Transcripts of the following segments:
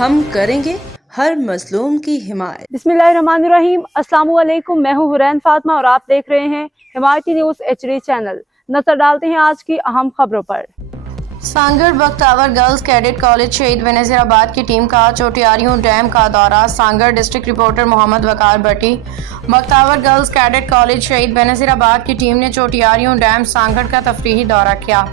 ہم کریں گے ہر مظلوم کی حمایت۔ बिस्मिल्लाहिर्रहमानिर्रहीम। अस्सलाम वालेकुम। मैं हूँ हुरैन फातिमा और आप देख रहे हैं हिमायती न्यूज़ HD चैनल। नजर डालते हैं आज की अहम खबरों पर। Sanghar Bakhtawar girls cadet college शहीद बेनज़ीराबाद की टीम का चोटियारियों डैम का दौरा। सांगड़ डिस्ट्रिक्ट रिपोर्टर मोहम्मद वकार भट्टी। बख्तावर गर्ल्स कैडेट कॉलेज शहीद बेनज़ीराबाद की टीम ने चोटियारियों डैम सांगड़ का तफरीही दौरा किया।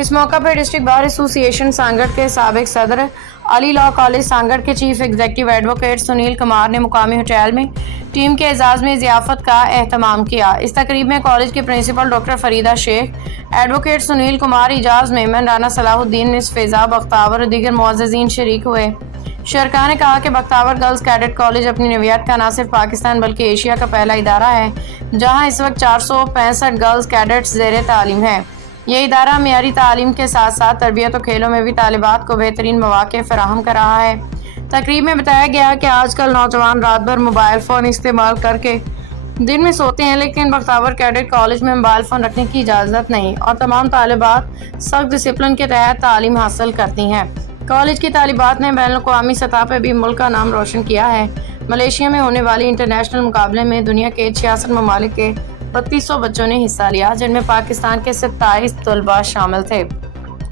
इस मौका पर डिस्ट्रिक्ट बार एसोसिएशन सांगड़ के साबिक सदर, अली लॉ कॉलेज सांगड़ के chief executive advocate Sunil Kumar ने मुकामी होटल में टीम के एजाज़ में ज़ियाफ़त का एहतमाम किया। इस तकरीब में कॉलेज के principal doctor Farida Shaikh, advocate Sunil Kumar, Ijaz Memon, Rana Salahuddin, Miss Fiza Bakhtawar और दीगर मुअज़्ज़िज़ीन शरीक हुए। शरका ने कहा कि बख्तावर गर्ल्स कैडेट कॉलेज अपनी नवियत का न सिर्फ पाकिस्तान बल्कि एशिया का पहला इदारा है जहाँ इस वक्त 465 गर्ल्स कैडेट्स ज़ेर तालीम हैं। ये इदारा मियारी तालीम के साथ साथ तरबियत और खेलों में भी तालिबात को बेहतरीन मौक़े फराहम कर रहा है। तकरीब में बताया गया कि आजकल नौजवान रात भर मोबाइल फ़ोन इस्तेमाल करके दिन में सोते हैं, लेकिन बख्तावर कैडेट कॉलेज में मोबाइल फ़ोन रखने की इजाज़त नहीं और तमाम तालिबात सख्त डिसिप्लिन के तहत तालीम हासिल करती हैं। कॉलेज की तालिबात ने बैनुल-अक़वामी सतह पर भी मुल्क का नाम रोशन किया है। मलेशिया में होने वाली इंटरनेशनल मुकाबले में दुनिया के 66 ममालिक के 3200 बच्चों ने हिस्सा लिया, जिनमें पाकिस्तान के 27 तलबा शामिल थे।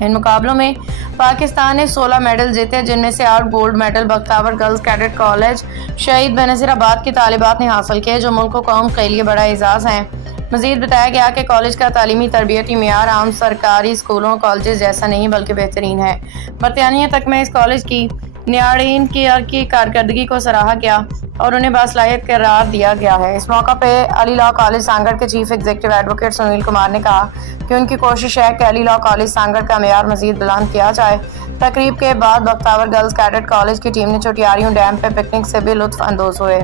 इन मुकाबलों में पाकिस्तान ने 16 मेडल जीते, जिनमें से 8 gold medal Bakhtawar girls cadet college शहीद बेनज़ीराबाद की तालिबात ने हासिल किए, जो मुल्क और कौम के लिए बड़ा एजाज़ है। मज़ीद बताया गया कि कॉलेज का तालीमी तरबियती मियार आम सरकारी स्कूलों कॉलेज जैसा नहीं बल्कि बेहतरीन है। बरतानिया तक में इस कॉलेज की नियारीन की कारकर्दगी को सराहा गया और उन्हें बासलाहियत करार दिया गया है। इस मौका पे अली लॉ कॉलेज सांगड़ के chief executive advocate Sunil Kumar ने कहा कि उनकी कोशिश है कि अली लॉ कॉलेज सांगड़ का मेयार मजीद बुलंद किया जाए। तकरीब के बाद बख्तावर गर्ल्स कैडेट कॉलेज की टीम ने चोटियारियों डैम पे पिकनिक से भी लुत्फ अंदोज हुए।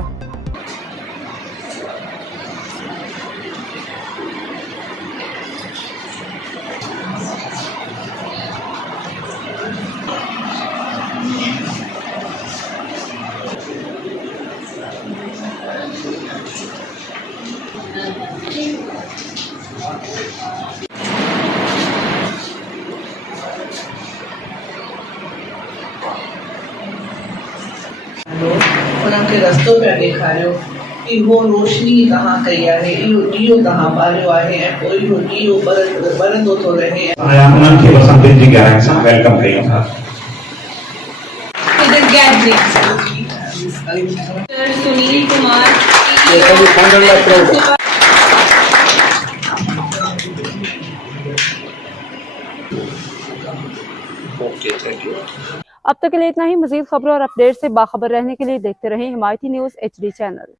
उन्हनि खे रस्तो पिया ॾेखारियो कि इहो रोशनी तव्हां कई आहे, इहो ॾीओ तव्हां ॿारियो आहे ऐं पोइ इहो ॾीओ ॿरंदो थो रहे। उन्हनि खे बसंत जी गहराई सां वेलकम कयूं था। सुनील कुमार अब तक के लिए इतना ही। मजीद खबरों और अपडेट से बाखबर रहने के लिए देखते रहें हिमायती न्यूज़ HD चैनल।